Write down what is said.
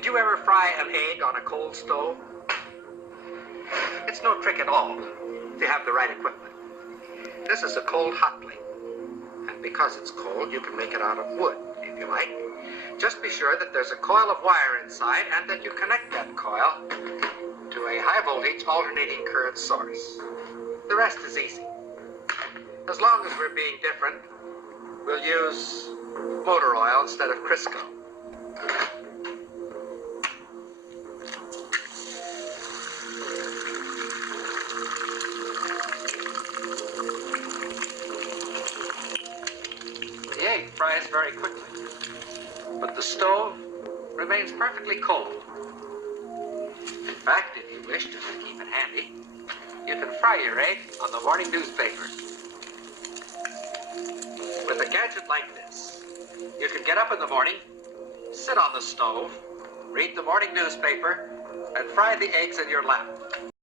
Did you ever fry an egg on a cold stove? It's no trick at all if you have the right equipment. This is a cold hot plate, and because it's cold, you can make it out of wood, if you like. Just be sure that there's a coil of wire inside and that you connect that coil to a high voltage alternating current source. The rest is easy. As long as we're being different, we'll use motor oil instead of Crisco. The egg fries very quickly, but the stove remains perfectly cold. In fact, if you wish to keep it handy, you can fry your egg on the morning newspaper. With a gadget like this, you can get up in the morning, sit on the stove, read the morning newspaper, and fry the eggs in your lap.